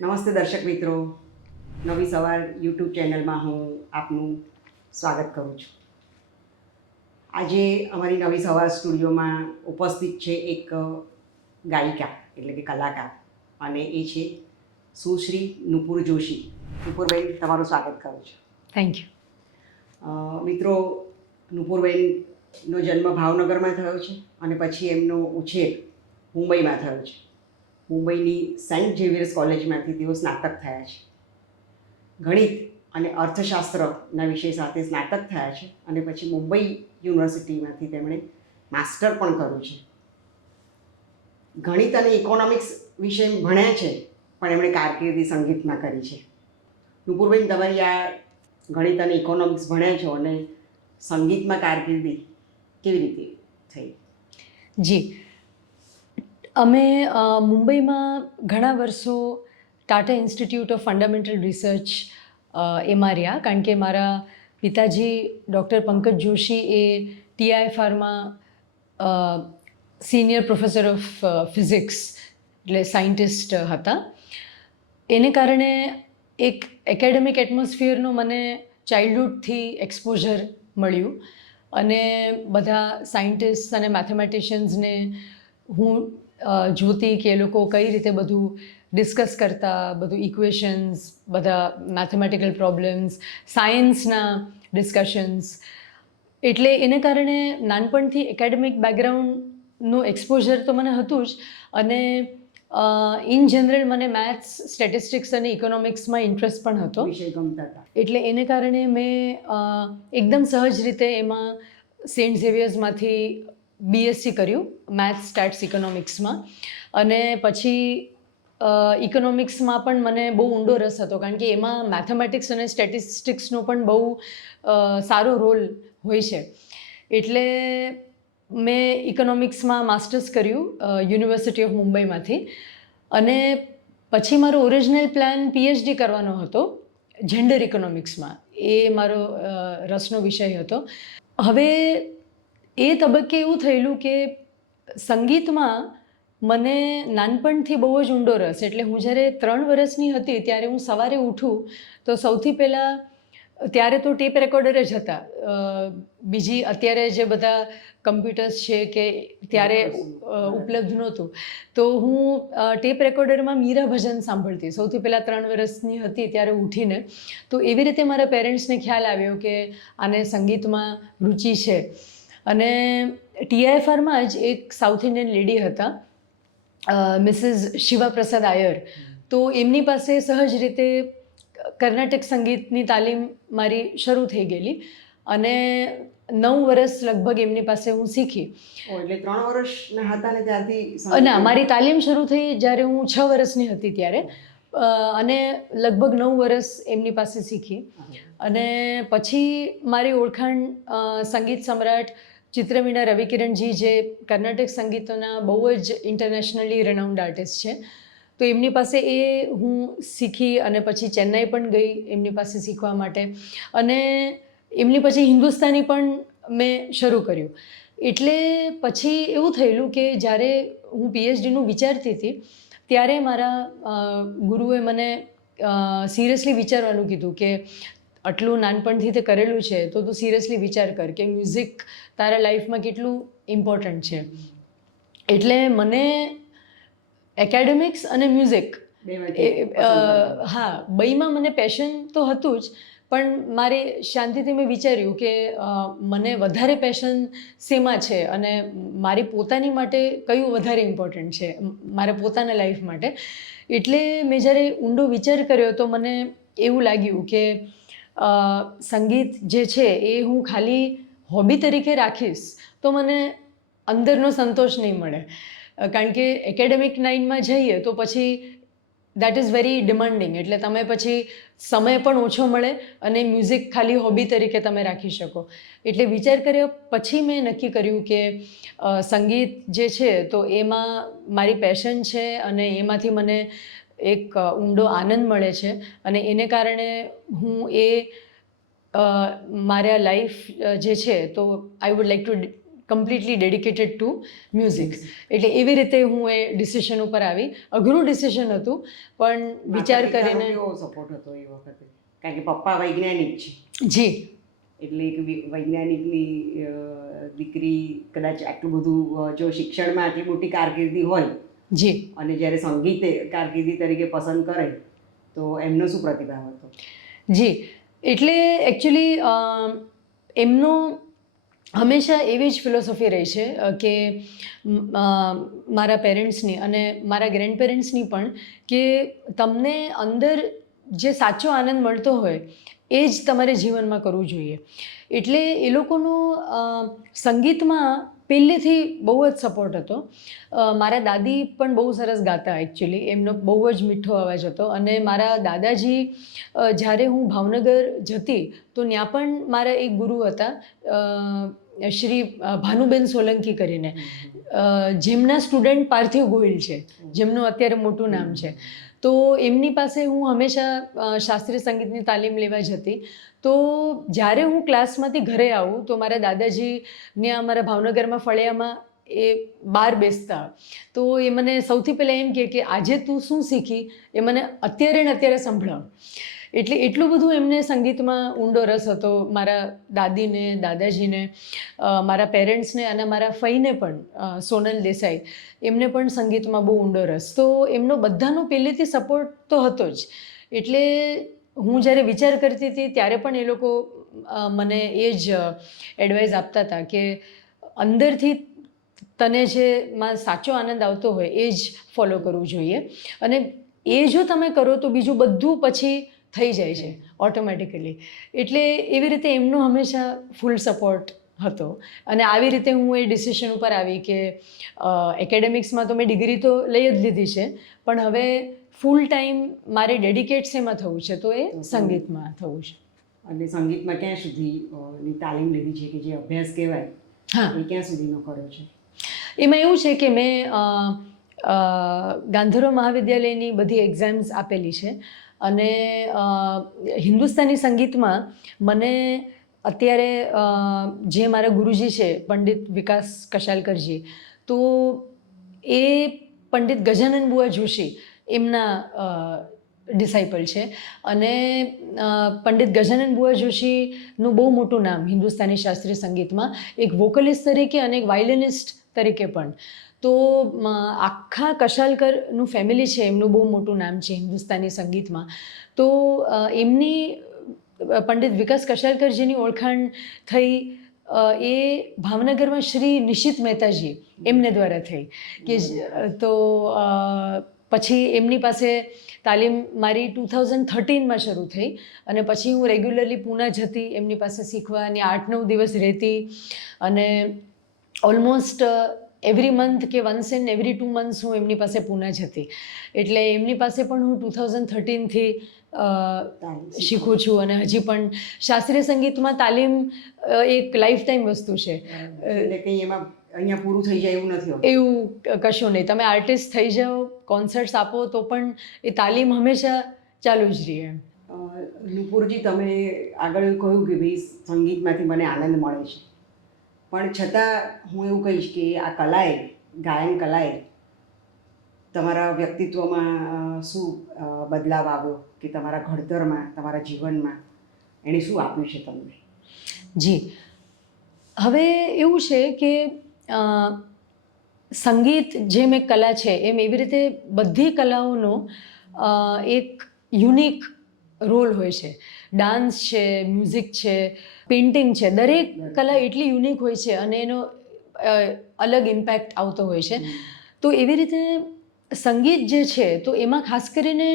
નમસ્તે દર્શક મિત્રો, નવી સવાર યુટ્યુબ ચેનલમાં હું આપનું સ્વાગત કરું છું. આજે અમારી નવી સવાર સ્ટુડિયોમાં ઉપસ્થિત છે એક ગાયિકા એટલે કે કલાકાર, અને એ છે સુશ્રી નુપુર જોશી. નુપુરબેન, તમારું સ્વાગત કરું છું. Thank you. મિત્રો, નુપુરબેનનો જન્મ ભાવનગરમાં થયો છે અને પછી એમનો ઉછેર મુંબઈમાં થયો છે. મુંબઈની સેન્ટ ઝેવિયર્સ કોલેજમાંથી તેઓ સ્નાતક થયા છે. ગણિત અને અર્થશાસ્ત્રના વિષય સાથે સ્નાતક થયા છે અને પછી મુંબઈ યુનિવર્સિટીમાંથી તેમણે માસ્ટર પણ કર્યું છે. ગણિત અને ઇકોનોમિક્સ વિષય ભણ્યા છે, પણ એમણે કારકિર્દી સંગીતમાં કરી છે. નુપુરબેન, તમારી આ ગણિત અને ઇકોનોમિક્સ ભણ્યા છો અને સંગીતમાં કારકિર્દી કેવી રીતે થઈ? જી, અમે મુંબઈમાં ઘણા વર્ષો Tata institute of fundamental research એમાં રહ્યા, કારણ કે મારા પિતાજી ડૉક્ટર પંકજ જોશી એ TIFRમાં સિનિયર પ્રોફેસર ઓફ ફિઝિક્સ એટલે સાયન્ટિસ્ટ હતા. એને કારણે એક એકેડેમિક એટમોસ્ફિયરનો મને ચાઇલ્ડહુડથી એક્સપોઝર મળ્યું અને બધા સાયન્ટિસ્ટ અને મેથેમેટિશિયન્સને હું જોતી કે એ લોકો કઈ રીતે બધું ડિસ્કસ કરતા, બધું ઇક્વેશન્સ, બધા મેથેમેટિકલ પ્રોબ્લેમ્સ, સાયન્સના ડિસ્કશન્સ. એટલે એને કારણે નાનપણથી એકેડેમિક બેકગ્રાઉન્ડનું એક્સપોઝર તો મને હતું જ, અને ઇન જનરલ મને મેથ્સ, સ્ટેટિસ્ટિક્સ અને ઇકોનોમિક્સમાં ઇન્ટરેસ્ટ પણ હતો. વિષય ગમતા હતા એટલે એને કારણે મેં એકદમ સહજ રીતે એમાં સેન્ટ ઝેવિયર્સમાંથી BSc કર્યું મેથ્સ, સ્ટેટ્સ, ઇકોનોમિક્સમાં. અને પછી ઇકોનોમિક્સમાં પણ મને બહુ ઊંડો રસ હતો, કારણ કે એમાં મેથેમેટિક્સ અને સ્ટેટિસ્ટિક્સનો પણ બહુ સારો રોલ હોય છે. એટલે મેં ઇકોનોમિક્સમાં માસ્ટર્સ કર્યું યુનિવર્સિટી ઓફ મુંબઈમાંથી. અને પછી મારો ઓરિજિનલ પ્લાન PhD કરવાનો હતો જેન્ડર ઇકોનોમિક્સમાં. એ મારો રસનો વિષય હતો. હવે એ તબક્કે એવું થયેલું કે સંગીતમાં મને નાનપણથી બહુ જ ઊંડો રસ. એટલે હું જ્યારે 3 વર્ષની હતી ત્યારે હું સવારે ઉઠું તો સૌથી પહેલાં, ત્યારે તો ટેપ રેકોર્ડર જ હતા, બીજી અત્યારે જે બધા કમ્પ્યુટર્સ છે કે ત્યારે ઉપલબ્ધ નહોતું. તો હું ટેપ રેકોર્ડરમાં મીરા ભજન સાંભળતી સૌથી પહેલાં 3 વર્ષની હતી ત્યારે ઉઠીને. તો એવી રીતે મારા પેરેન્ટ્સને ખ્યાલ આવ્યો કે આને સંગીતમાં રુચિ છે. અને TIFRમાં જ એક સાઉથ ઇન્ડિયન લેડી હતા, મિસિસ શિવા પ્રસાદ આયર. તો એમની પાસે સહજ રીતે કર્ણાટક સંગીતની તાલીમ મારી શરૂ થઈ ગયેલી અને 9 વર્ષ લગભગ એમની પાસે હું શીખી. એટલે 3 વર્ષના હતા ને ત્યારથી? ના, મારી તાલીમ શરૂ થઈ જ્યારે હું 6 વર્ષની હતી ત્યારે, અને લગભગ 9 વર્ષ એમની પાસે શીખી. અને પછી મારી ઓળખાણ સંગીત સમ્રાટ ચિત્રવીણા રવિકિરણજી, જે કર્ણાટક સંગીતના બહુ જ ઇન્ટરનેશનલી રેનાઉન્ડ આર્ટિસ્ટ છે, તો એમની પાસે એ હું શીખી. અને પછી ચેન્નાઈ પણ ગઈ એમની પાસે શીખવા માટે, અને એમની પછી હિન્દુસ્તાની પણ મેં શરૂ કર્યું. એટલે પછી એવું થયેલું કે જ્યારે હું PhDનું વિચારતી હતી ત્યારે મારા ગુરુએ મને સિરિયસલી વિચારવાનું કીધું કે આટલું નાનપણથી તે કરેલું છે તો તું સિરિયસલી વિચાર કર કે મ્યુઝિક તારા લાઈફમાં કેટલું ઇમ્પોર્ટન્ટ છે. એટલે મને એકેડેમિક્સ અને મ્યુઝિક, હા, બેયમાં મને પેશન તો હતું જ, પણ મારે શાંતિથી મેં વિચાર્યું કે મને વધારે પેશન શેમાં છે અને મારી પોતાની માટે કયું વધારે ઇમ્પોર્ટન્ટ છે મારા પોતાના લાઈફ માટે. એટલે મેં જ્યારે ઊંડો વિચાર કર્યો તો મને એવું લાગ્યું કે સંગીત જે છે એ હું ખાલી હોબી તરીકે રાખીશ તો મને અંદરનો સંતોષ નહીં મળે, કારણ કે એકેડેમિક લાઇનમાં જઈએ તો પછી દેટ ઇઝ વેરી ડિમાન્ડિંગ. એટલે તમે પછી સમય પણ ઓછો મળે અને મ્યુઝિક ખાલી હોબી તરીકે તમે રાખી શકો. એટલે વિચાર કર્યો પછી મેં નક્કી કર્યું કે સંગીત જે છે તો એમાં મારી પેશન છે અને એમાંથી મને એક ઊંડો આનંદ મળે છે, અને એને કારણે હું એ મારા લાઈફ જે છે તો I would like to completely dedicated to music. એટલે એવી રીતે હું એ ડિસિઝન ઉપર આવી. અઘરું ડિસિઝન હતું, પણ વિચાર કરીને. કેવો સપોર્ટ હતો એ વખતે? કારણ કે પપ્પા વૈજ્ઞાનિક છે. જી. એટલે એક વૈજ્ઞાનિકની દીકરી કદાચ આટલું બધું જો શિક્ષણમાં આટલી મોટી કારકિર્દી હોય જી, અને જ્યારે સંગીત કારકિર્દી તરીકે પસંદ કરે તો એમનો શું પ્રતિભાવ હતો? જી, એટલે એકચ્યુઅલી એમનો હંમેશા એવી જ ફિલોસોફી રહી છે કે મારા પેરેન્ટ્સની અને મારા ગ્રેન્ડ પેરેન્ટ્સની પણ, કે તમને અંદર જે સાચો આનંદ મળતો હોય એ જ તમારે જીવનમાં કરવું જોઈએ. એટલે એ લોકોનો સંગીતમાં પહેલેથી બહુ જ સપોર્ટ હતો. મારા દાદી પણ બહુ સરસ ગાતા એકચ્યુઅલી, એમનો બહુ જ મીઠો અવાજ હતો. અને મારા દાદાજી જ્યારે હું ભાવનગર જતી તો ત્યાં પણ મારા એક ગુરુ હતા, શ્રી ભાનુબેન સોલંકી કરીને, જેમના સ્ટુડન્ટ પાર્થિવ ગોહિલ છે, જેમનું અત્યારે મોટું નામ છે. તો એમની પાસે હું હંમેશા શાસ્ત્રીય સંગીતની તાલીમ લેવા જતી. તો જ્યારે હું ક્લાસમાંથી ઘરે આવું તો મારા દાદાજીને અમારા ભાવનગરમાં ફળિયામાં એ બહાર બેસતા. તો એ મને સૌથી પહેલાં એમ કહે કે આજે તું શું શીખી એ મને અત્યારે ને અત્યારે સંભળાવ. એટલે એટલું બધું એમને સંગીતમાં ઊંડો રસ હતો. મારા દાદીને, દાદાજીને, મારા પેરેન્ટ્સને અને મારા ફઈને પણ, સોનલ દેસાઈ, એમને પણ સંગીતમાં બહુ ઊંડો રસ. તો એમનો બધાનો પહેલેથી સપોર્ટ તો હતો જ. એટલે હું જ્યારે વિચાર કરતી હતી ત્યારે પણ એ લોકો મને એ જ એડવાઇસ આપતા હતા કે અંદરથી તને જેમાં સાચો આનંદ આવતો હોય એ જ ફોલો કરવું જોઈએ. અને એ જો તમે કરો તો બીજું બધું પછી થઈ જાય છે ઓટોમેટિકલી. એટલે એવી રીતે એમનો હંમેશા ફૂલ સપોર્ટ હતો. અને આવી રીતે હું એ ડિસિઝન ઉપર આવી કે એકેડેમિક્સમાં તો મેં ડિગ્રી તો લઈ જ લીધી છે, પણ હવે ફૂલ ટાઈમ મારે ડેડિકેટ શેમાં થવું છે તો એ સંગીતમાં થવું છે. અને સંગીતમાં ક્યાં સુધીની તાલીમ લીધી છે, કે જે અભ્યાસ કહેવાય એ ક્યાં સુધીનો કર્યો છે? એમાં એવું છે કે મેં ગાંધર્વ મહાવિદ્યાલયની બધી એક્ઝામ્સ આપેલી છે. અને હિન્દુસ્તાની સંગીતમાં મને અત્યારે જે મારા ગુરુજી છે પંડિત વિકાસ કશાલકરજી, તો એ પંડિત ગજાનન બુઆ જોશી એમના ડિસાઇપલ છે. અને પંડિત ગજાનન બુઆ જોશીનું બહુ મોટું નામ હિન્દુસ્તાની શાસ્ત્રીય સંગીતમાં, એક વોકલિસ્ટ તરીકે અને એક વાયોલિનિસ્ટ તરીકે પણ. તો આખા કશાલકરનું ફેમિલી છે, એમનું બહુ મોટું નામ છે હિન્દુસ્તાની સંગીતમાં. તો એમની પંડિત વિકાસ કશાલકરજીની ઓળખાણ થઈ એ ભાવનગરમાં શ્રી નિશિત મહેતાજી એમને દ્વારા થઈ. કે તો પછી એમની પાસે તાલીમ મારી 2013માં શરૂ થઈ. અને પછી હું રેગ્યુલરલી પૂના જતી એમની પાસે શીખવા, અને 8-9 દિવસ રહેતી. અને ઓલમોસ્ટ એવરી મંથ કે વન્સ ઇન એવરી 2 મંથ્સ હું એમની પાસે પૂના જતી. એટલે એમની પાસે પણ હું 2013થી શીખું છું. અને હજી પણ શાસ્ત્રીય સંગીતમાં તાલીમ એક લાઈફ ટાઈમ વસ્તુ છે. એટલે કંઈ એમાં અહીંયા પૂરું થઈ જાય એવું નથી. એવું કશું નહીં. તમે આર્ટિસ્ટ થઈ જાઓ, કોન્સર્ટ્સ આપો તો પણ એ તાલીમ હંમેશા ચાલુ જ રહે. નુપુરજી, તમે આગળ એવું કહ્યું કે ભાઈ સંગીતમાંથી મને આનંદ મળે છે, પણ છતાં હું એવું કહીશ કે આ કલાએ, ગાયન કલાએ તમારા વ્યક્તિત્વમાં શું બદલાવ આવ્યો, કે તમારા ઘડતરમાં, તમારા જીવનમાં એણે શું આપ્યું છે તમને? જી, હવે એવું છે કે સંગીત જેમ એક કલા છે, એમ એવી રીતે બધી કલાઓનો એક યુનિક રોલ હોય છે. ડાન્સ છે, મ્યુઝિક છે, પેઇન્ટિંગ છે, દરેક કલા એટલી યુનિક હોય છે અને એનો અલગ ઇમ્પેક્ટ આવતો હોય છે. તો એવી રીતે સંગીત જે છે, તો એમાં ખાસ કરીને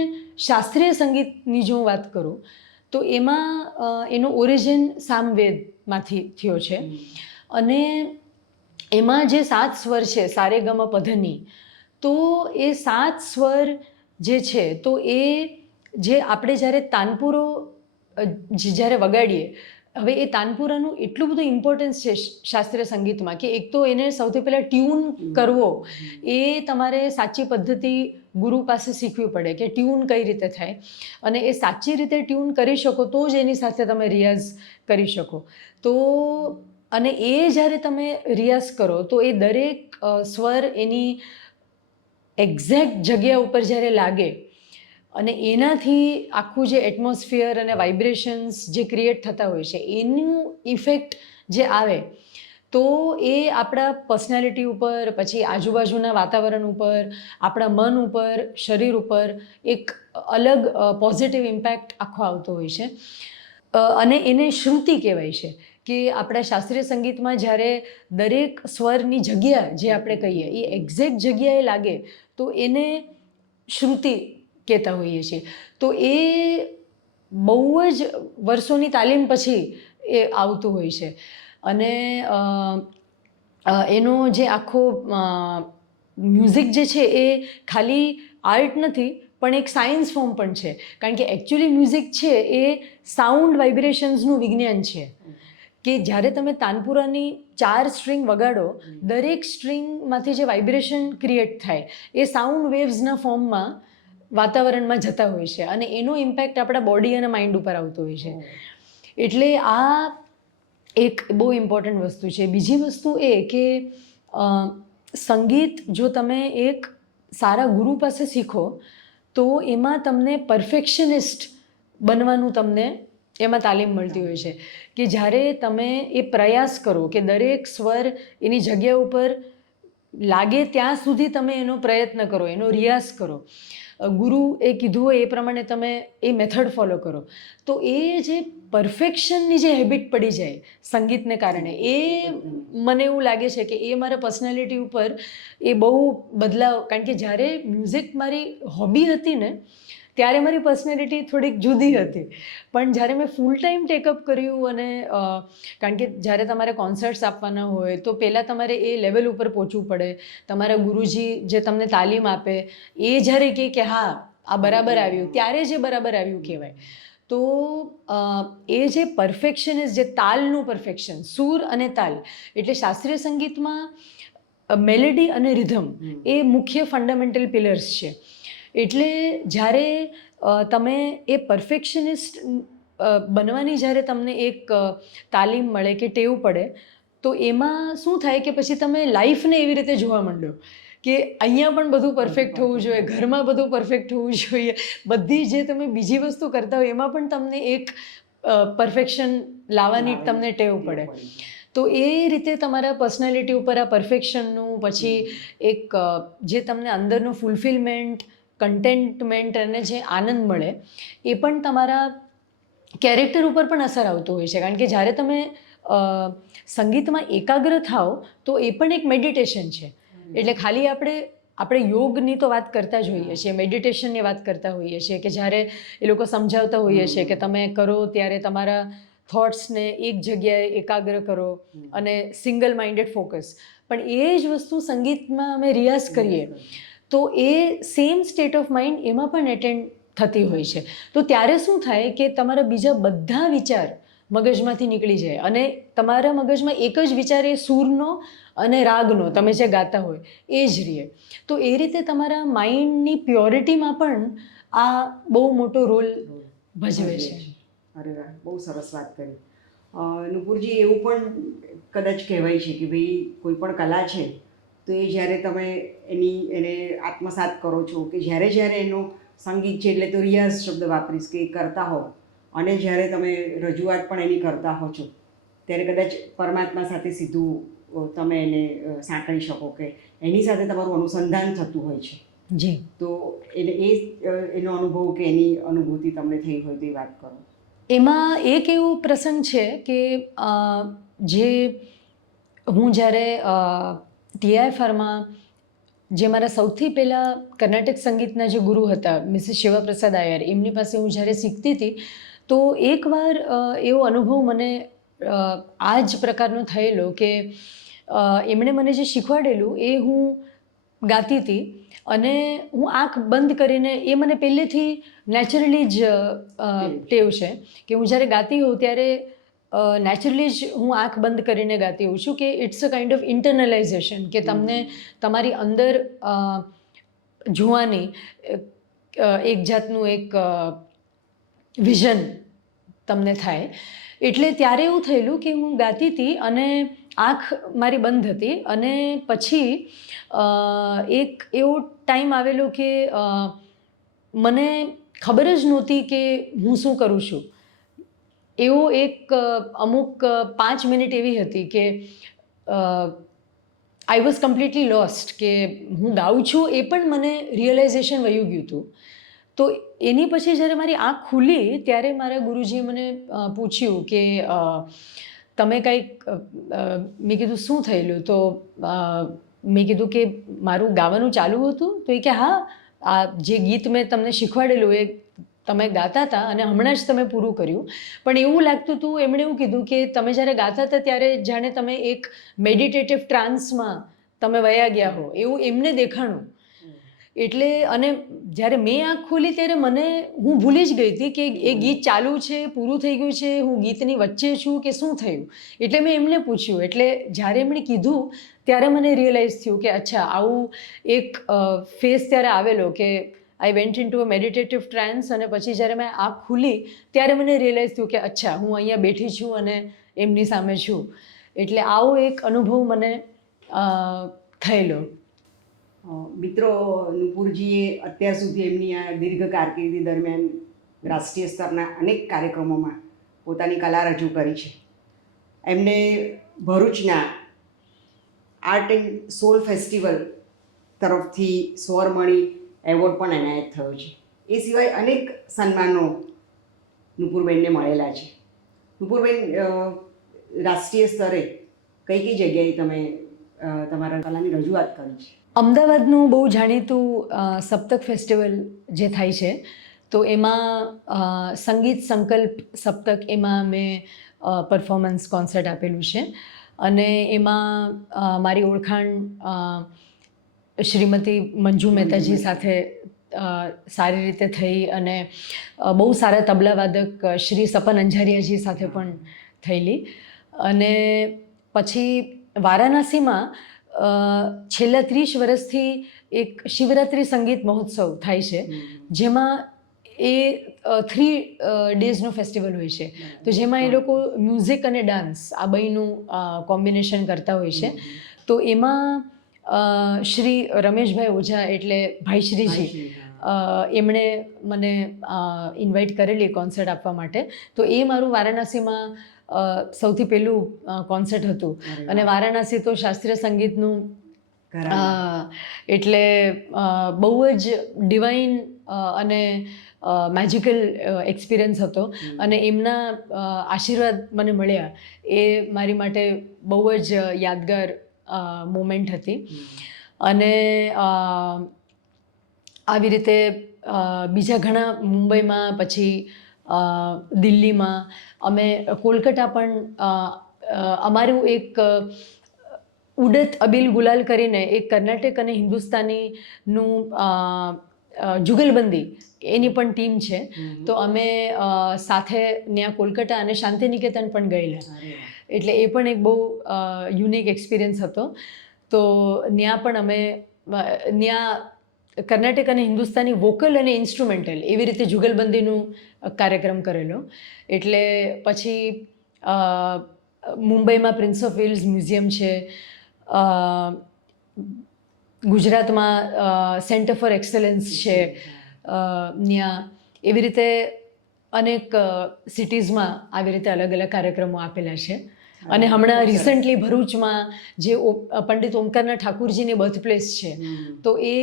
શાસ્ત્રીય સંગીતની જો હું વાત કરું તો એમાં એનો ઓરિજિન સામવેદમાંથી થયો છે. અને એમાં જે 7 સ્વર છે, સારે ગમ પધની, તો એ 7 સ્વર જે છે, તો એ જે આપણે જ્યારે તાનપુરો જ્યારે વગાડીએ, હવે એ તાનપુરાનું એટલું બધું ઇમ્પોર્ટન્સ છે શાસ્ત્રીય સંગીતમાં, કે એક તો એને સૌથી પહેલાં ટ્યુન કરવો, એ તમારે સાચી પદ્ધતિ ગુરુ પાસે શીખવી પડે કે ટ્યુન કઈ રીતે થાય. અને એ સાચી રીતે ટ્યુન કરી શકો તો જ એની સાથે તમે રિયાઝ કરી શકો. તો અને એ જ્યારે તમે રિયાઝ કરો તો એ દરેક સ્વર એની એક્ઝેક્ટ જગ્યા ઉપર જ્યારે લાગે અને એનાથી આખું જે એટમોસ્ફિયર અને વાઇબ્રેશન્સ જે ક્રિએટ થતા હોય છે એનું ઇફેક્ટ જે આવે તો એ આપણા પર્સનાલિટી ઉપર, પછી આજુબાજુના વાતાવરણ ઉપર, આપણા મન ઉપર, શરીર ઉપર એક અલગ પોઝિટિવ ઇમ્પેક્ટ આખો આવતો હોય છે. અને એને શ્રુતિ કહેવાય છે કે આપણા શાસ્ત્રીય સંગીતમાં જ્યારે દરેક સ્વરની જગ્યા જે આપણે કહીએ એ એક્ઝેક્ટ જગ્યાએ લાગે તો એને શ્રુતિ કહેતા હોઈએ છીએ. તો એ બહુ જ વર્ષોની તાલીમ પછી એ આવતું હોય છે. અને એનો જે આખો મ્યુઝિક જે છે એ ખાલી આર્ટ નથી પણ એક સાયન્સ ફોર્મ પણ છે, કારણ કે એકચ્યુઅલી મ્યુઝિક છે એ સાઉન્ડ વાઇબ્રેશન્સનું વિજ્ઞાન છે. કે જ્યારે તમે તાનપુરાની 4 સ્ટ્રિંગ વગાડો, દરેક સ્ટ્રિંગમાંથી જે વાઇબ્રેશન ક્રિએટ થાય એ સાઉન્ડ વેવ્સના ફોર્મમાં વાતાવરણમાં જતા હોય છે અને એનો ઇમ્પેક્ટ આપણા બોડી અને માઇન્ડ ઉપર આવતો હોય છે. એટલે આ એક બહુ ઇમ્પોર્ટન્ટ વસ્તુ છે. બીજી વસ્તુ એ કે સંગીત જો તમે એક સારા ગુરુ પાસે શીખો તો એમાં તમને પરફેક્શનિસ્ટ બનવાનું તમને એમાં તાલીમ મળતી હોય છે. કે જ્યારે તમે એ પ્રયાસ કરો કે દરેક સ્વર એની જગ્યા ઉપર લાગે ત્યાં સુધી તમે એનો પ્રયત્ન કરો, એનો રિયાઝ કરો, ગુરુએ કીધું હોય એ પ્રમાણે તમે એ મેથડ ફોલો કરો, તો એ જે પરફેક્શનની જે હેબિટ પડી જાય સંગીતને કારણે, એ મને એવું લાગે છે કે એ મારા પર્સનાલિટી ઉપર એ બહુ બદલાવ, કારણ કે જ્યારે મ્યુઝિક મારી હોબી હતી ને ત્યારે મારી પર્સનાલિટી થોડીક જુદી હતી, પણ જ્યારે મેં ફૂલ ટાઈમ ટેકઅપ કર્યું અને કારણ કે જ્યારે તમારે કોન્સર્ટ્સ આપવાના હોય તો પહેલાં તમારે એ લેવલ ઉપર પહોંચવું પડે. તમારા ગુરુજી જે તમને તાલીમ આપે એ જ્યારે કહે કે હા આ બરાબર આવ્યું, ત્યારે જે બરાબર આવ્યું કહેવાય. તો એ જે પરફેક્શન, જે તાલનું પરફેક્શન, સૂર અને તાલ, એટલે શાસ્ત્રીય સંગીતમાં મેલેડી અને રિધમ એ મુખ્ય ફંડામેન્ટલ પિલર્સ છે. એટલે જ્યારે તમે એ પરફેક્શનિસ્ટ બનવાની જ્યારે તમને એક તાલીમ મળે કે ટેવ પડે તો એમાં શું થાય કે પછી તમે લાઈફને એવી રીતે જોવા માંડો કે અહીંયા પણ બધું પરફેક્ટ હોવું જોઈએ, ઘરમાં બધું પરફેક્ટ હોવું જોઈએ, બધી જે તમે બીજી વસ્તુ કરતા હોય એમાં પણ તમને એક પરફેક્શન લાવવાની તમને ટેવ પડે. તો એ રીતે તમારા પર્સનાલિટી ઉપર આ પરફેક્શનનું, પછી એક જે તમને અંદરનું ફૂલફિલમેન્ટ, કન્ટેન્ટમેન્ટ અને જે આનંદ મળે એ પણ તમારા કેરેક્ટર ઉપર પણ અસર આવતો હોય છે. કારણ કે જ્યારે તમે સંગીતમાં એકાગ્ર થાઓ તો એ પણ એક મેડિટેશન છે. એટલે ખાલી આપણે યોગની તો વાત કરતા જ હોઈએ છીએ, મેડિટેશનની વાત કરતા હોઈએ છીએ કે જ્યારે એ લોકો સમજાવતા હોઈએ છીએ કે તમે કરો ત્યારે તમારા થોટ્સને એક જગ્યાએ એકાગ્ર કરો અને સિંગલ માઇન્ડેડ ફોકસ. પણ એ જ વસ્તુ સંગીતમાં અમે રિયાઝ કરીએ તો એ સેમ સ્ટેટ ઓફ માઇન્ડ એમાં પણ એટેન્ડ થતી હોય છે. તો ત્યારે શું થાય કે તમારા બીજા બધા વિચાર મગજમાંથી નીકળી જાય અને તમારા મગજમાં એક જ વિચાર એ સૂરનો અને રાગનો, તમે જે ગાતા હોય એ જ રહે. તો એ રીતે તમારા માઇન્ડની પ્યોરિટીમાં પણ આ બહુ મોટો રોલ ભજવે છે. અરે વાહ, બહુ સરસ વાત કરી. નુપુરજી, એવું પણ કદાચ કહેવાય છે કે ભાઈ કોઈ પણ કલા છે તો એ જ્યારે તમે એને આત્મસાત કરો છો કે જ્યારે એનો સંગીત છે એટલે તો રિયાઝ શબ્દ વાપરીશ કે કરતા હો અને જ્યારે તમે રજૂઆત પણ એની કરતા હો છો ત્યારે કદાચ પરમાત્મા સાથે સીધું તમે એને સાંકળી શકો કે એની સાથે તમારું અનુસંધાન થતું હોય છે. જી. તો એનો અનુભવ કે એની અનુભૂતિ તમને થઈ હોય તો એ વાત કરો. એમાં એક એવો પ્રસંગ છે કે જે હું જ્યારે TIFRમાં જે મારા સૌથી પહેલાં કર્ણાટક સંગીતના જે ગુરુ હતા મિસિસ શિવપ્રસાદ આયર, એમની પાસે હું જ્યારે શીખતી હતી તો એકવાર એવો અનુભવ મને આ જ પ્રકારનો થયેલો કે એમણે મને જે શીખવાડેલું એ હું ગાતી હતી અને હું આંખ બંધ કરીને, એ મને પહેલેથી નેચરલી જ ટેવ છે કે હું જ્યારે ગાતી હોઉં ત્યારે નેચરલી જ હું આંખ બંધ કરીને ગાતી હોઉં છું કે ઇટ્સ અ કાઇન્ડ ઓફ ઇન્ટરનલાઇઝેશન, કે તમને તમારી અંદર જોવાની એક જાતનું એક વિઝન તમને થાય. એટલે ત્યારે એવું થયેલું કે હું ગાતી હતી અને આંખ મારી બંધ હતી અને પછી એક એવો ટાઈમ આવેલો કે મને ખબર જ નહોતી કે હું શું કરું છું. એવો એક અમુક 5 મિનિટ એવી હતી કે આઈ વોઝ કમ્પ્લીટલી લોસ્ટ કે હું ગાઉં છું એ પણ મને રિયલાઇઝેશન વયું ગયું હતું. તો એની પછી જ્યારે મારી આંખ ખુલી ત્યારે મારા ગુરુજીએ મને પૂછ્યું કે તમે કંઈક મેં કીધું શું થયેલું? તો મેં કીધું કે મારું ગાવાનું ચાલુ હતું. તો એ કે હા, આ જે ગીત મેં તમને શીખવાડેલું એ તમે ગાતા હતા અને હમણાં જ તમે પૂરું કર્યું. પણ એવું લાગતું હતું, એમણે એવું કીધું કે તમે જ્યારે ગાતા હતા ત્યારે જાણે તમે એક મેડિટેટિવ ટ્રાન્સમાં તમે વયા ગયા હો એવું એમને દેખાણું. એટલે અને જ્યારે મેં આંખ ખોલી ત્યારે હું ભૂલી જ ગઈ હતી કે એ ગીત ચાલુ છે, પૂરું થઈ ગયું છે, હું ગીતની વચ્ચે છું કે શું થયું. એટલે મેં એમને પૂછ્યું. એટલે જ્યારે એમણે કીધું ત્યારે મને રિયલાઇઝ થયું કે અચ્છા આવું એક ફેઝ ત્યારે આવેલો કે I went into a meditative trance અને પછી જ્યારે મેં આંખ ખુલી ત્યારે મને રિયલાઇઝ થયું કે અચ્છા હું અહીંયા બેઠી છું અને એમની સામે છું. એટલે આવો એક અનુભવ મને થયેલો. મિત્રો, નુપુરજીએ અત્યાર સુધી એમની આ દીર્ઘ કારકિર્દી દરમિયાન રાષ્ટ્રીય સ્તરના અનેક કાર્યક્રમોમાં પોતાની કલા રજૂ કરી છે. એમને ભરૂચના આર્ટ એન્ડ સોલ ફેસ્ટિવલ તરફથી સ્વરમણી એવોર્ડ પણ એનાયત થયો છે. એ સિવાય અનેક સન્માનો નુપુરબેનને મળેલા છે. નુપુરબેન, રાષ્ટ્રીય સ્તરે કઈ કઈ જગ્યાએ તમે તમારા કલાની રજૂઆત કરી છે? અમદાવાદનું બહુ જાણીતું સપ્તક ફેસ્ટિવલ જે થાય છે તો એમાં સંગીત સંકલ્પ સપ્તક એમાં મેં પરફોર્મન્સ કોન્સર્ટ આપેલું છે અને એમાં મારી ઓળખાણ શ્રીમતી મંજુ મહેતાજી સાથે સારી રીતે થઈ અને બહુ સારા તબલાવાદક શ્રી સપન અંજારિયાજી સાથે પણ થયેલી. અને પછી વારાણસીમાં છેલ્લા 30 વર્ષથી એક શિવરાત્રિ સંગીત મહોત્સવ થાય છે જેમાં એ 3 ડેઝનો ફેસ્ટિવલ હોય છે. તો જેમાં એ લોકો મ્યુઝિક અને ડાન્સ આ બેયનું કોમ્બિનેશન કરતા હોય છે. તો એમાં શ્રી રમેશભાઈ ઓઝા એટલે ભાઈશ્રીજી એમણે મને ઇન્વાઇટ કરેલી કોન્સર્ટ આપવા માટે. તો એ મારું વારાણસીમાં સૌથી પહેલું કોન્સર્ટ હતું. અને વારાણસી તો શાસ્ત્રીય સંગીતનું એટલે બહુ જ ડિવાઇન અને મેજિકલ એક્સપિરિયન્સ હતો. અને એમના આશીર્વાદ મને મળ્યા એ મારી માટે બહુ જ યાદગાર મોમેન્ટ હતી. અને આવી રીતે બીજા ઘણા મુંબઈમાં પછી દિલ્હીમાં અમે કોલકાતા પણ અમારું એક ઉડત અબિલ ગુલાલ કરીને એક કર્ણાટક અને હિન્દુસ્તાનીનું જુગલબંધી એની પણ ટીમ છે. તો અમે સાથે ત્યાં કોલકાતા અને શાંતિનિકેતન પણ ગયેલા. એટલે એ પણ એક બહુ યુનિક એક્સપિરિયન્સ હતો. તો ત્યાં પણ અમે ત્યાં કર્ણાટક અને હિન્દુસ્તાની વોકલ અને ઇન્સ્ટ્રુમેન્ટલ એવી રીતે જુગલબંધીનું કાર્યક્રમ કરેલો. એટલે પછી મુંબઈમાં પ્રિન્સ ઓફ વેલ્સ મ્યુઝિયમ છે, ગુજરાતમાં સેન્ટર ફોર એક્સેલન્સ છે, ત્યાં એવી રીતે અનેક સિટીઝમાં આવી રીતે અલગ અલગ કાર્યક્રમો આપેલા છે. અને હમણાં રિસન્ટલી ભરૂચમાં જે પંડિત ઓમકારના ઠાકુરજીની બર્થ પ્લેસ છે તો એ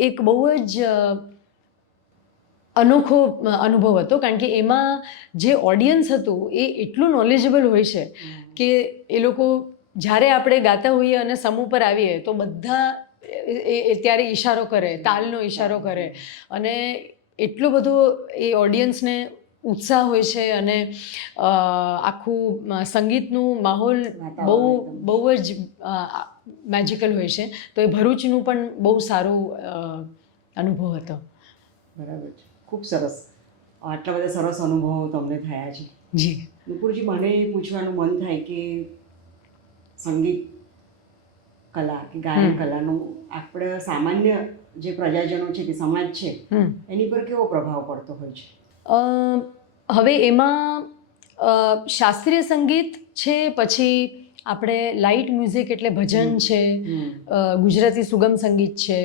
એક બહુ જ અનોખો અનુભવ હતો. કારણ કે એમાં જે ઓડિયન્સ હતું એ એટલું નોલેજેબલ હોય છે કે એ લોકો જ્યારે આપણે ગાતા હોઈએ અને સમૂહ પર આવીએ તો બધા ત્યારે ઈશારો કરે, તાલનો ઈશારો કરે અને એટલો બધો એ ઓડિયન્સને ઉત્સાહ હોય છે અને આખું સંગીતનું માહોલ બહુ જ મેજિકલ હોય છે. તો એ ભરૂચનું પણ બહુ સારું અનુભવ હતો. બરાબર છે, ખૂબ સરસ. આટલા બધા સરસ અનુભવો તમને થયા છે. જી નુપુરજી, મને પૂછવાનું મન થાય કે સંગીત કલા કે ગાયન કલાનું આપણે સામાન્ય જે પ્રજાજનો છે કે સમાજ છે એની પર કેવો પ્રભાવ પડતો હોય છે? હવે એમાં શાસ્ત્રીય સંગીત છે, પછી આપણે લાઇટ મ્યુઝિક એટલે ભજન છે, ગુજરાતી સુગમ સંગીત છે,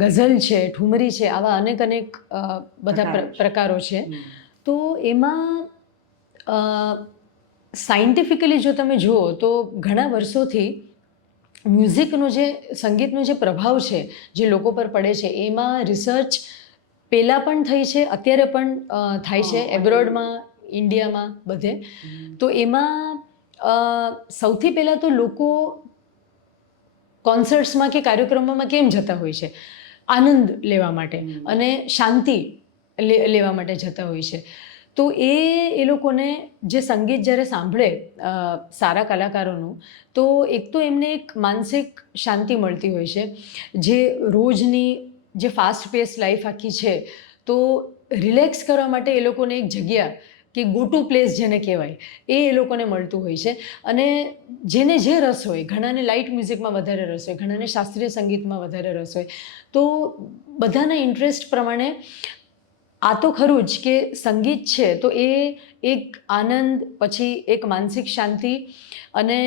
ગઝલ છે, ઠુમરી છે, આવા અનેક બધા પ્રકારો છે. તો એમાં સાયન્ટિફિકલી જો તમે જુઓ તો ઘણા વર્ષોથી મ્યુઝિકનો સંગીતનો જે પ્રભાવ છે જે લોકો પર પડે છે, એમાં રિસર્ચ પહેલાં પણ થઈ છે, અત્યારે પણ થાય છે, એબ્રોડમાં, ઇન્ડિયામાં, બધે. તો એમાં સૌથી પહેલાં તો લોકો કોન્સર્ટ્સમાં કે કાર્યક્રમોમાં કેમ જતા હોય છે? આનંદ લેવા માટે અને શાંતિ લેવા માટે જતા હોય છે. તો એ લોકોને જે સંગીત જ્યારે સાંભળે સારા કલાકારોનું, તો એક તો એમને એક માનસિક શાંતિ મળતી હોય છે. જે રોજની જે ફાસ્ટ પેસ લાઈફ આખી છે, તો રિલેક્સ કરવા માટે એ લોકોને એક જગ્યા કે ગો ટુ પ્લેસ જેને કહેવાય, એ લોકોને મળતું હોય છે. અને જેને જે રસ હોય, ઘણાને લાઇટ મ્યુઝિકમાં વધારે રસ હોય, ઘણાને શાસ્ત્રીય સંગીતમાં વધારે રસ હોય, તો બધાના ઇન્ટરેસ્ટ પ્રમાણે આ તો ખરું જ કે સંગીત છે તો એ એક આનંદ, પછી એક માનસિક શાંતિ અને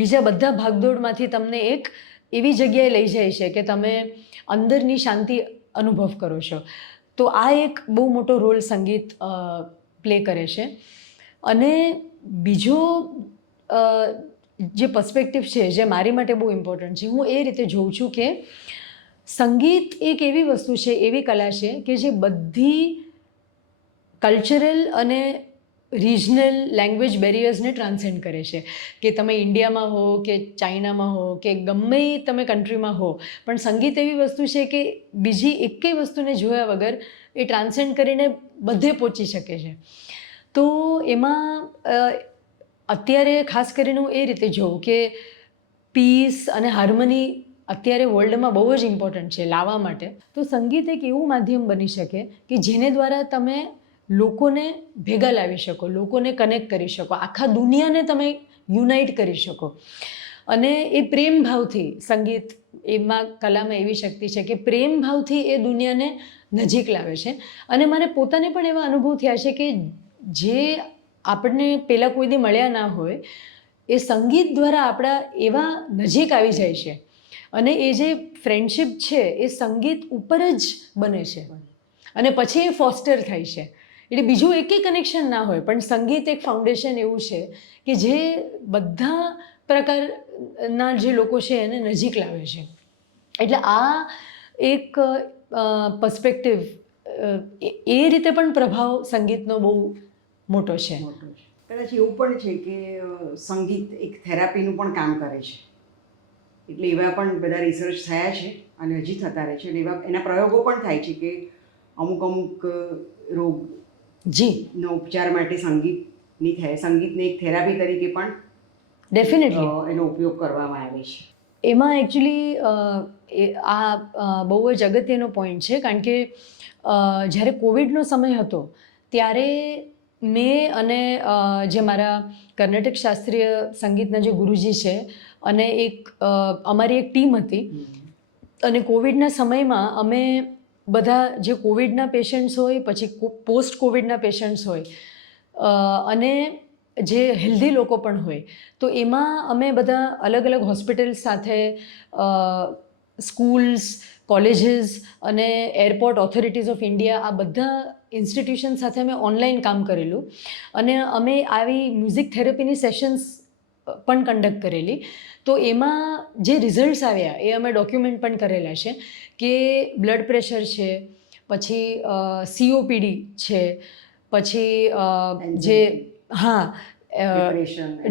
બીજા બધા ભાગદોડમાંથી તમને એક એવી જગ્યાએ લઈ જાય છે કે તમે અંદરની શાંતિ અનુભવ કરો છો. તો આ એક બહુ મોટો રોલ સંગીત પ્લે કરે છે. અને બીજો જે પર્સપેક્ટિવ છે, જે મારી માટે બહુ ઇમ્પોર્ટન્ટ છે, હું એ રીતે જોઉં છું કે સંગીત એક એવી વસ્તુ છે, એવી કલા છે કે જે બધી કલ્ચરલ અને રિજનલ લેંગ્વેજ બેરિયર્સને ટ્રાન્સેન્ડ કરે છે. કે તમે ઇન્ડિયામાં હો કે ચાઇનામાં હો કે ગમે તમે કન્ટ્રીમાં હો, પણ સંગીત એવી વસ્તુ છે કે બીજી એકેય વસ્તુને જોયા વગર એ ટ્રાન્સેન્ડ કરીને બધે પહોંચી શકે છે. તો એમાં અત્યારે ખાસ કરીને હું એ રીતે જોઉં કે પીસ અને હાર્મની અત્યારે વર્લ્ડમાં બહુ જ ઇમ્પોર્ટન્ટ છે લાવવા માટે. તો સંગીત એક એવું માધ્યમ બની શકે કે જેને દ્વારા તમે લોકોને ભેગા લાવી શકો, લોકોને કનેક્ટ કરી શકો, આખા દુનિયાને તમે યુનાઇટ કરી શકો. અને એ પ્રેમ ભાવથી સંગીત, એમાં કલામાં એવી શક્તિ છે કે પ્રેમ ભાવથી એ દુનિયાને નજીક લાવે છે. અને મને પોતાને પણ એવા અનુભવ થયા છે કે જે આપણને પહેલાં કોઈ દી મળ્યા ના હોય, એ સંગીત દ્વારા આપણા એવા નજીક આવી જાય છે. અને એ જે ફ્રેન્ડશિપ છે એ સંગીત ઉપર જ બને છે અને પછી એ ફોસ્ટર થાય છે. એટલે બીજું એકેય કનેક્શન ના હોય, પણ સંગીત એક ફાઉન્ડેશન એવું છે કે જે બધા પ્રકારના જે લોકો છે એને નજીક લાવે છે. એટલે આ એક પર્સપેક્ટિવ, એ રીતે પણ પ્રભાવ સંગીતનો બહુ મોટો છે. કદાચ એવું પણ છે કે સંગીત એક થેરાપીનું પણ કામ કરે છે. એટલે એવા પણ બધા રિસર્ચ થયા છે અને હજી થતા રહે છે. અને એના પ્રયોગો પણ થાય છે કે અમુક રોગનો ઉપચાર માટે સંગીતને એક થેરાપી તરીકે પણ ડેફિનેટલી એનો ઉપયોગ કરવામાં આવે છે. એમાં એકચ્યુઅલી આ બહુ જ અગત્યનો પોઈન્ટ છે, કારણ કે જ્યારે કોવિડનો સમય હતો ત્યારે મેં અને જે મારા કર્ણાટક શાસ્ત્રીય સંગીતના જે ગુરુજી છે અને અમારી એક ટીમ હતી. અને કોવિડના સમયમાં અમે બધા જે કોવિડના પેશન્ટ્સ હોય, પછી પોસ્ટ કોવિડના પેશન્ટ્સ હોય અને જે હેલ્ધી લોકો પણ હોય, તો એમાં અમે બધા અલગ અલગ હોસ્પિટલ્સ સાથે, સ્કૂલ્સ, કોલેજીસ અને એરપોર્ટ ઓથોરિટીઝ ઓફ ઇન્ડિયા, આ બધા ઇન્સ્ટિટ્યુશન સાથે અમે ઓનલાઈન કામ કરેલું. અને અમે આવી મ્યુઝિક થેરપીની સેશન્સ પણ કન્ડક્ટ કરેલી. તો એમાં જે રિઝલ્ટ્સ આવ્યા એ અમે ડોક્યુમેન્ટ પણ કરેલા છે કે બ્લડ પ્રેશર છે, પછી COPD છે, પછી જે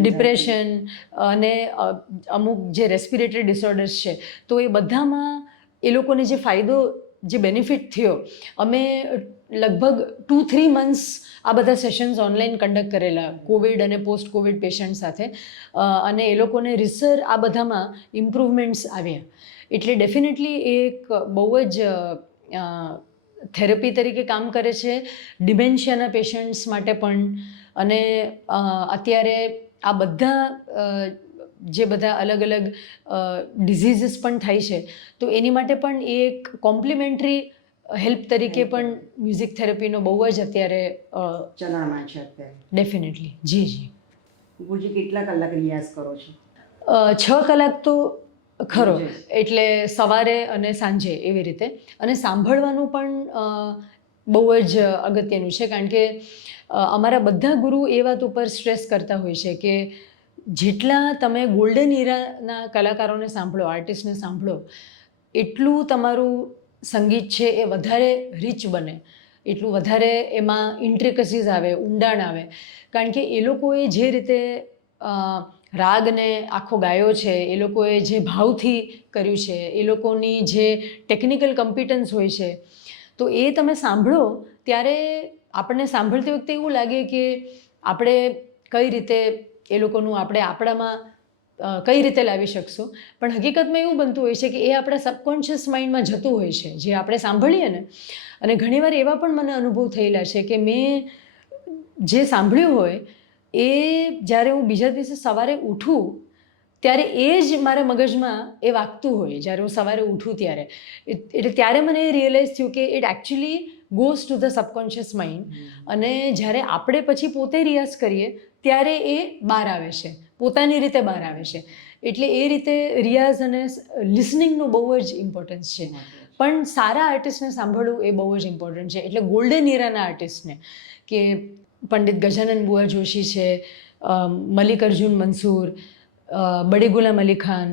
ડિપ્રેશન અને અમુક જે રેસ્પિરેટરી ડિસઓર્ડર્સ છે, તો એ બધામાં એ લોકોને જે ફાયદો, જે બેનિફિટ થયો, અમે લગભગ 2-3 મંથ્સ આ બધા સેશન્સ ઓનલાઈન કન્ડક્ટ કરેલા કોવિડ અને પોસ્ટ કોવિડ પેશન્ટ સાથે. અને એ લોકોને રીસર આ બધામાં ઇમ્પ્રુવમેન્ટ્સ આવ્યા. એટલે ડેફિનેટલી એ એક બહુ જ થેરપી તરીકે કામ કરે છે ડિમેન્શિયાના પેશન્ટ્સ માટે પણ. અને અત્યારે આ બધા જે બધા અલગ અલગ ડિઝીઝીસ પણ થાય છે, તો એની માટે પણ એ એક કોમ્પ્લિમેન્ટરી હેલ્પ તરીકે પણ મ્યુઝિક થેરપીનો બહુ જ અત્યારે ચલણમાં છે અત્યારે. ડેફિનેટલી. જી જી. નુપુરજી કેટલા કલાક રિયાઝ કરો છો? 6 કલાક તો ખરો, રોજ જ. એટલે સવારે અને સાંજે એવી રીતે. અને સાંભળવાનું પણ બહુ જ અગત્યનું છે, કારણ કે અમારા બધા ગુરુ એ વાત ઉપર સ્ટ્રેસ કરતા હોય છે કે જેટલા તમે ગોલ્ડન ઇરાના કલાકારોને સાંભળો, આર્ટિસ્ટને સાંભળો, એટલું તમારું સંગીત છે એ વધારે રીચ બને, એટલું વધારે એમાં ઇન્ટ્રિકસીઝ આવે, ઊંડાણ આવે. કારણ કે એ લોકોએ જે રીતે રાગને આખો ગાયો છે, એ લોકોએ જે ભાવથી કર્યું છે, એ લોકોની જે ટેકનિકલ કમ્પિટન્સ હોય છે, તો એ તમે સાંભળો ત્યારે આપણને સાંભળતી વખતે એવું લાગે કે આપણે કઈ રીતે એ લોકોનું આપણે આપણામાં કઈ રીતે લાવી શકશું. પણ હકીકતમાં એવું બનતું હોય છે કે એ આપણા સબકોન્શિયસ માઇન્ડમાં જતું હોય છે જે આપણે સાંભળીએ ને. અને ઘણીવાર એવા પણ મને અનુભવ થયેલા છે કે મેં જે સાંભળ્યું હોય એ જ્યારે હું બીજા દિવસે સવારે ઉઠું ત્યારે એ જ મારા મગજમાં એ વાગતું હોય, જ્યારે હું સવારે ઉઠું ત્યારે. એટલે ત્યારે મને એ રિયલાઇઝ થયું કે it actually goes to the subconscious mind. અને જ્યારે આપણે પછી પોતે રિયાઝ કરીએ ત્યારે એ બહાર આવે છે, પોતાની રીતે બહાર આવે છે. એટલે એ રીતે રિયાઝ અને લિસનિંગનું બહુ જ ઇમ્પોર્ટન્સ છે. પણ સારા આર્ટિસ્ટને સાંભળવું એ બહુ જ ઇમ્પોર્ટન્ટ છે. એટલે ગોલ્ડન ઇરાના આર્ટિસ્ટને, કે પંડિત ગજાનન બુઆ જોશી છે, મલિક અર્જુન મંસૂર, બડે ગુલામ અલી ખાન,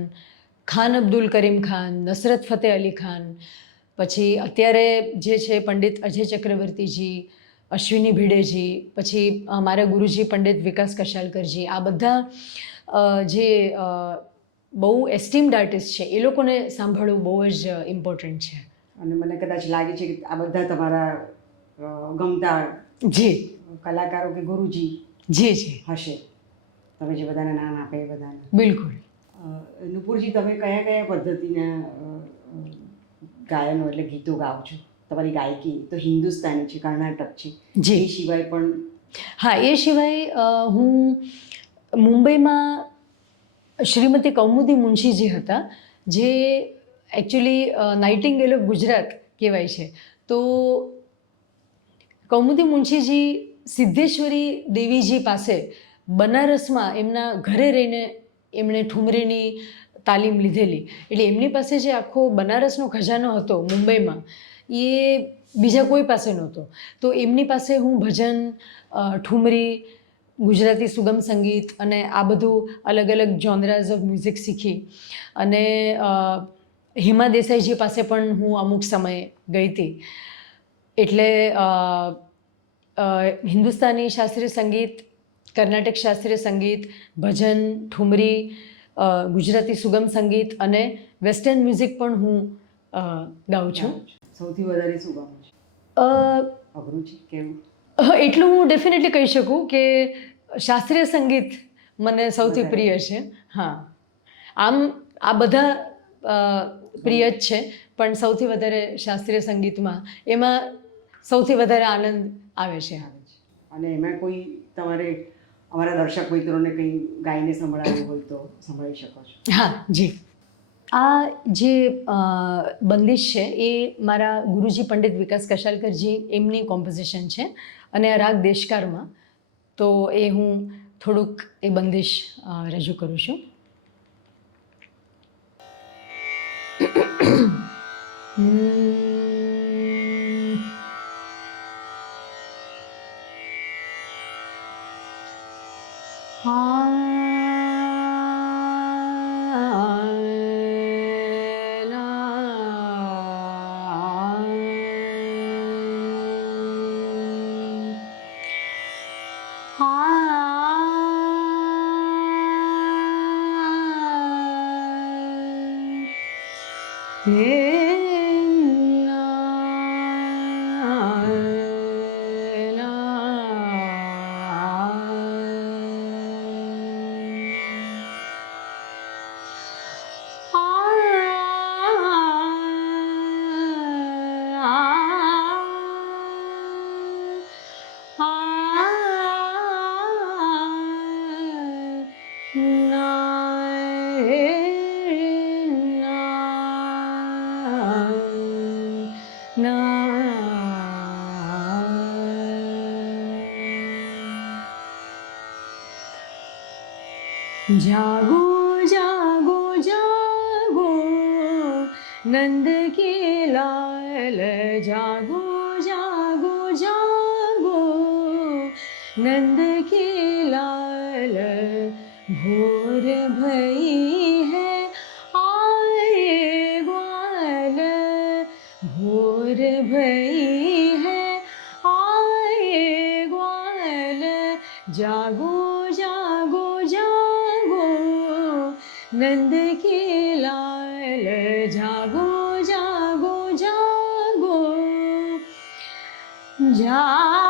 ખાન અબ્દુલ કરીમ ખાન, નસરત ફતેહ અલી ખાન, પછી અત્યારે જે છે પંડિત અજય ચક્રવર્તીજી, અશ્વિની ભીડેજી, પછી મારા ગુરુજી પંડિત વિકાસ કશાલકરજી, આ બધા જે બહુ એસ્ટીમ્ડ આર્ટિસ્ટ છે એ લોકોને સાંભળવું બહુ જ ઇમ્પોર્ટન્ટ છે. અને મને કદાચ લાગે છે કે આ બધા તમારા ગમતા જી કલાકારો કે ગુરુજી જી જી હશે, તમે જે બધાના નામ આપે એ બધાના. બિલકુલ. નુપુરજી, તમે કયા કયા પદ્ધતિના ગાયનો એટલે ગીતો ગાઓ છો? તમારી ગાયકી તો હિન્દુસ્તાની છે, કર્ણાટક છે, જી. એ સિવાય પણ? હા, એ સિવાય હું મુંબઈમાં શ્રીમતી કૌમુદી મુનશીજી હતા, જે એકચ્યુઅલી નાઇટિંગેલ ઓફ ગુજરાત કહેવાય છે. તો કૌમુદી મુનશીજી સિદ્ધેશ્વરી દેવીજી પાસે બનારસમાં એમના ઘરે રહીને એમણે ઠુમરીની તાલીમ લીધેલી. એટલે એમની પાસે જે આખો બનારસનો ખજાનો હતો મુંબઈમાં, એ બીજા કોઈ પાસે નહોતો. તો એમની પાસે હું ભજન, ઠુમરી, ગુજરાતી સુગમ સંગીત અને આ બધું અલગ અલગ જોનરાઝ ઓફ મ્યુઝિક શીખી. અને હિમા દેસાઈજી પાસે પણ હું અમુક સમય ગઈ હતી. એટલે હિન્દુસ્તાની શાસ્ત્રીય સંગીત, કર્ણાટક શાસ્ત્રીય સંગીત, ભજન, ઠુમરી, ગુજરાતી સુગમ સંગીત અને વેસ્ટર્ન મ્યુઝિક પણ હું ગાઉં છું. સૌથી વધારે શું ગાવું છે? અઘરું છે કેવું? એટલું હું ડેફિનેટલી કહી શકું કે શાસ્ત્રીય સંગીત મને સૌથી પ્રિય છે. હા, આમ આ બધા પ્રિય જ છે, પણ સૌથી વધારે શાસ્ત્રીય સંગીતમાં એમાં સૌથી વધારે આનંદ આવે છે. અને એમાં કોઈ તમારે અમારા દર્શક મિત્રોને કંઈ ગાઈને સંભળાવવું હોય તો સંભળાવી શકો છો. હા જી. આ જે બંદિશ છે એ મારા ગુરુજી પંડિત વિકાસ કશાલકરજી એમની કોમ્પોઝિશન છે, અને આ રાગ દેશકારમાં. તો એ હું થોડુંક એ બંદિશ રજૂ કરું છું. जागो जागो जागो नंद के लाल, जागो जागो जागो नंद के लाल, भोर भई है आए ग्वाल, भोर भई है आए ग्वाल, जागो जागो जागो नंद के लाल, जागो जागो जागो जागो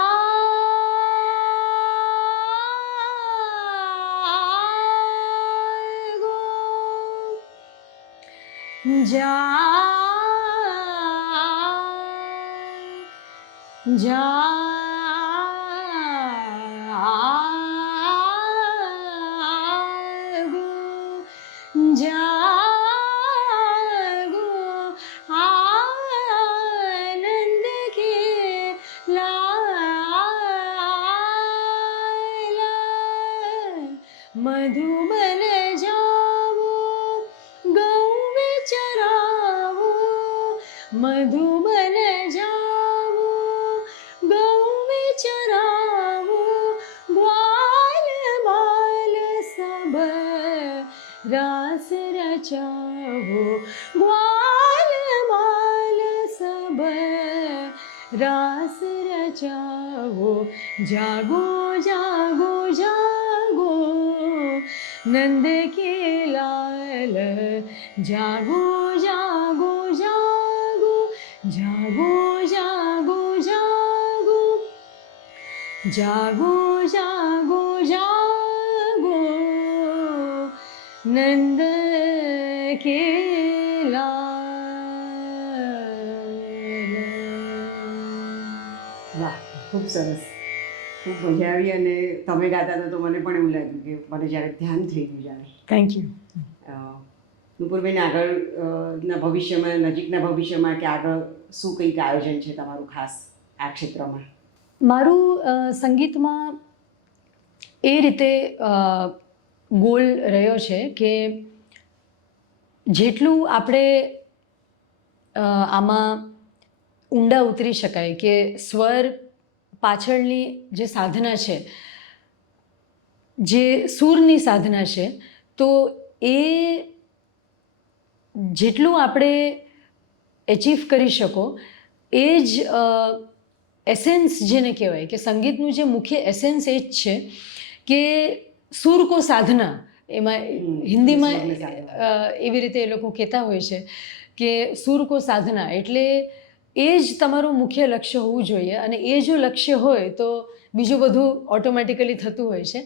आनंद के लाल, मधुबन जाओ गौ में चराओ, मधुबन जाओ गौ में चराओ, ग्वाल बाल सब रास रचाओ, ग्वाल बाल सब रास रचाओ, जागो जागो जागो नंद के लाल, जागो जागो जागो, जागो जागो जागो, जागो जागो जागो नंद के लाल. વાહ, ખૂબ સરસ, ખૂબ મજા આવી. અને તમે ગાતા હતા તો મને પણ એવું લાગ્યું કે મને જ્યારે ધ્યાન થઈ ગયું જાણે. Thank you. નુપુરબેન, આગળ ના ભવિષ્યમાં, નજીકના ભવિષ્યમાં કે આગળ શું કંઈક આયોજન છે તમારું ખાસ આ ક્ષેત્રમાં? મારું સંગીતમાં એ રીતે ગોલ રહ્યો છે કે જેટલું આપણે આમાં ઊંડા ઉતરી શકાય, કે સ્વર પાછળની જે સાધના છે, જે સૂરની સાધના છે, તો એ જેટલું આપણે એચીવ કરી શકો એ જ એસેન્સ જેને કહેવાય, કે સંગીતનું જે મુખ્ય એસેન્સ એ જ છે કે સૂર કો સાધના. એમાં હિન્દીમાં એવી રીતે એ લોકો કહેતા હોય છે કે સૂર કો સાધના, એટલે એ જ તમારું મુખ્ય લક્ષ્ય હોવું જોઈએ. અને એ જો લક્ષ્ય હોય તો બીજું બધું ઓટોમેટિકલી થતું હોય છે.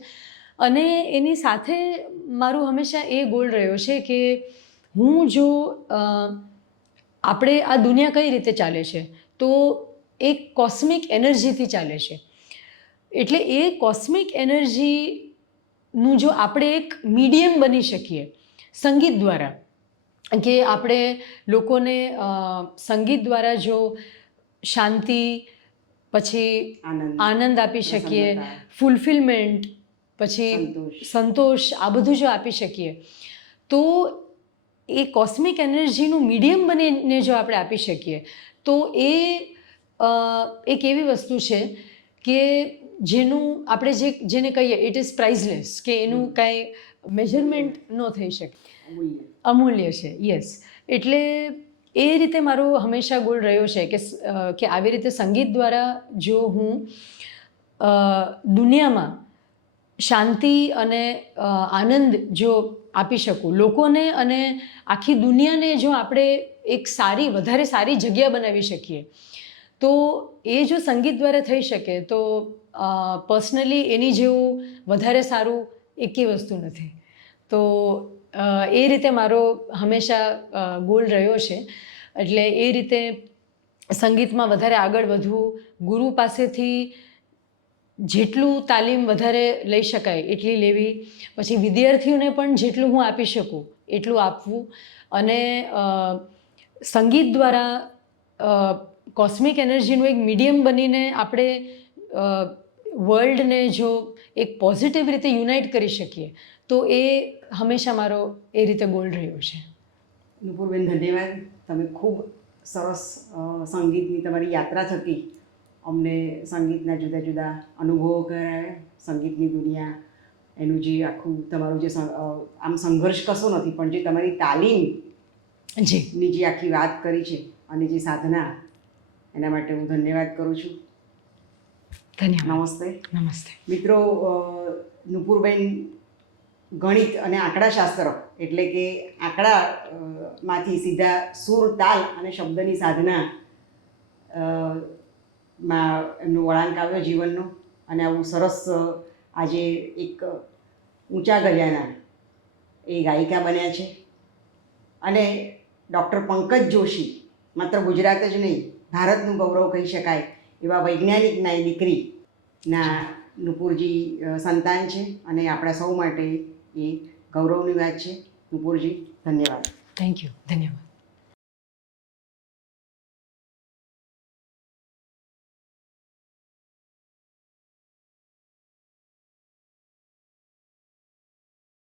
અને એની સાથે મારું હંમેશા એ ગોલ રહ્યો છે કે હું જો આપણે આ દુનિયા કઈ રીતે ચાલે છે, તો એક કોસ્મિક એનર્જીથી ચાલે છે. એટલે એ કોસ્મિક એનર્જીનું જો આપણે એક મીડિયમ બની શકીએ સંગીત દ્વારા, કે આપણે લોકોને સંગીત દ્વારા જો શાંતિ, પછી આનંદ આપી શકીએ, ફૂલફિલમેન્ટ, પછી સંતોષ, આ બધું જો આપી શકીએ, તો એ કોસ્મિક એનર્જીનું મીડિયમ બનીને જો આપણે આપી શકીએ તો એ એક એવી વસ્તુ છે કે જેનું આપણે જેને કહીએ ઇટ ઇઝ પ્રાઇઝલેસ, કે એનું કાંઈ મેઝરમેન્ટ ન થઈ શકે, અમૂલ્ય છે. યસ. એટલે એ રીતે મારો હંમેશા ગોલ રહ્યો છે કે આવી રીતે સંગીત દ્વારા જો હું દુનિયામાં શાંતિ અને આનંદ જો આપી શકું લોકોને, અને આખી દુનિયાને જો આપણે એક વધારે સારી જગ્યા બનાવી શકીએ, તો એ જો સંગીત દ્વારા થઈ શકે તો પર્સનલી એની જેવું વધારે સારું એકેય વસ્તુ નથી. તો એ રીતે મારો હંમેશા ગોલ રહ્યો છે. એટલે એ રીતે સંગીતમાં વધારે આગળ વધવું, ગુરુ પાસેથી જેટલું તાલીમ વધારે લઈ શકાય એટલી લેવી, પછી વિદ્યાર્થીઓને પણ જેટલું હું આપી શકું એટલું આપવું, અને સંગીત દ્વારા કોસ્મિક એનર્જીનું એક મીડિયમ બનીને આપણે વર્લ્ડને જો એક પોઝિટિવ રીતે યુનાઇટ કરી શકીએ તો એ હંમેશા મારો એ રીતે ગોલ રહ્યો છે. નુપુરબેન ધન્યવાદ. તમે ખૂબ સરસ સંગીતની તમારી યાત્રા થકી અમને સંગીતના જુદા જુદા અનુભવો કરાયા, સંગીતની દુનિયા, એનું જે આખું તમારું જે આમ સંઘર્ષ કશો નથી પણ જે તમારી તાલીમની જે આખી વાત કરી છે અને જે સાધના, એના માટે હું ધન્યવાદ કરું છું. ધન્યવાદ. નમસ્તે. નમસ્તે. મિત્રો, નુપુરબેન ગણિત અને આંકડાશાસ્ત્ર એટલે કે આંકડામાંથી સીધા સુર, તાલ અને શબ્દની સાધના માં એમનો વળાંક આવ્યો જીવનનો, અને આવું સરસ આજે એક ઊંચા ગજાના એ ગાયિકા બન્યા છે. અને ડૉક્ટર પંકજ જોશી માત્ર ગુજરાત જ નહીં ભારતનું ગૌરવ કહી શકાય એવા વૈજ્ઞાનિકના એ દીકરીના નુપુરજી સંતાન છે, અને આપણા સૌ માટે એ ગૌરવની વાત છે. નુપુરજી, ધન્યવાદ. Thank you. ધન્યવાદ.